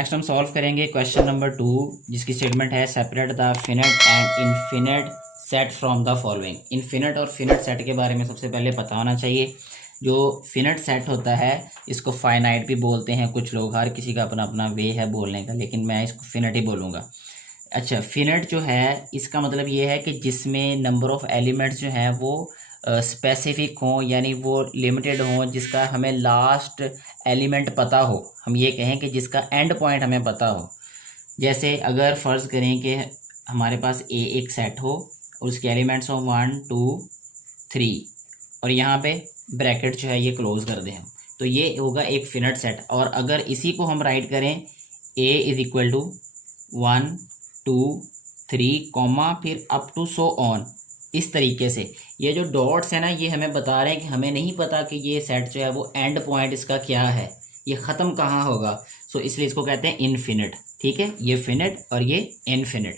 Next हम solve करेंगे question number 2, जिसकी स्टेटमेंट है separate the finite and infinite set from the following. Infinite और फिनिट सेट के बारे में सबसे पहले पता होना चाहिए। जो फिनिट सेट होता है इसको फाइनाइट भी बोलते हैं कुछ लोग, हर किसी का अपना अपना वे है बोलने का, लेकिन मैं इसको फिनिट ही बोलूँगा। अच्छा, फिनिट जो है इसका मतलब ये है कि जिसमें नंबर ऑफ एलिमेंट्स जो हैं वो स्पेसिफिक हों, यानी वो लिमिटेड हों, जिसका हमें लास्ट एलिमेंट पता हो। हम ये कहें कि जिसका एंड पॉइंट हमें पता हो। जैसे अगर फ़र्ज़ करें कि हमारे पास एक सेट हो और उसके एलिमेंट्स हो 1 2 3 और यहाँ पे ब्रैकेट जो है ये क्लोज़ कर दें हम, तो ये होगा एक फिनिट सेट। और अगर इसी को हम राइट करें a is equal to 1 2 3 comma फिर अप टू सो ऑन, इस तरीके से ये जो डॉट्स है ना ये हमें बता रहे हैं कि हमें नहीं पता कि ये सेट जो है वो एंड पॉइंट इसका क्या है, ये ख़त्म कहाँ होगा। सो इसलिए इसको कहते हैं इनफिनिट। ठीक है, ये फिनिट और ये इनफिनिट।